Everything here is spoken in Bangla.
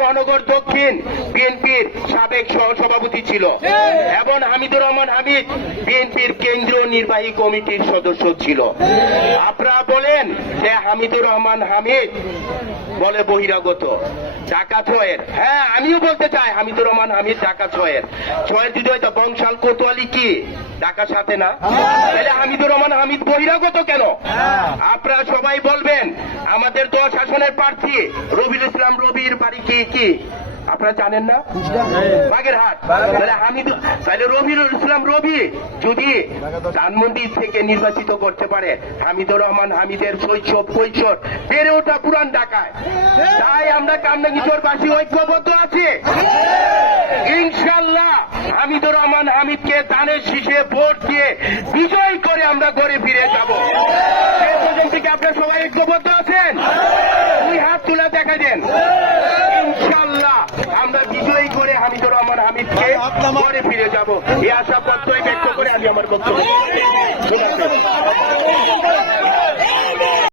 মহানগর দক্ষিণ বিএনপির সাবেক সহসভাপতি ছিল এবং হামিদুর রহমান হামিদ বিএনপির কেন্দ্রীয় নির্বাহী কমিটির সদস্য ছিল। আপনারা বলেন যে হামিদুর রহমান হামিদ বলে বহিরাগত ঢাকা 6-এর। হ্যাঁ, আমিও বলতে চাই হামিদুর রহমান হামিদ ঢাকা 6-এর। 6-এর যদি হয়তো বংশাল কোতোয়ালি কি ঢাকার সাথে না, তাহলে হামিদুর রহমান হামিদ বহিরাগত কেন? আপনারা সবাই বলবেন আমাদের দল শাসনের প্রার্থী রবিউল ইসলাম রবির বাড়ি কি আপনারা জানেন না? বাগেরহাট। তাহলে রবিউল ইসলাম রবি যদি ধানমন্ডি থেকে নির্বাচিত করতে পারে, হামিদুর রহমান হামিদের শৈশব কৈশোর বেড়ে ওঠা পুরান ঢাকায়, তাই আমরা কামরাঙ্গীরবাসী ঐক্যবদ্ধ আছি। ইনশাল্লাহ হামিদুর রহমান হামিদকে ধানের শীষে ভোট দিয়ে বিজয় করে আমরা ঘরে ফিরে যাব। থেকে আপনারা সবাই ঐক্যবদ্ধ আছেন? দুই হাত তুলে দেখা দেন। ইনশাল্লাহ আমরা বিজয়ী করে হামিদুর রহমান হামিদকে ঘরে ফিরে যাব, এই আশা প্রত্যয় ব্যক্ত করে আমি আমার বক্তব্য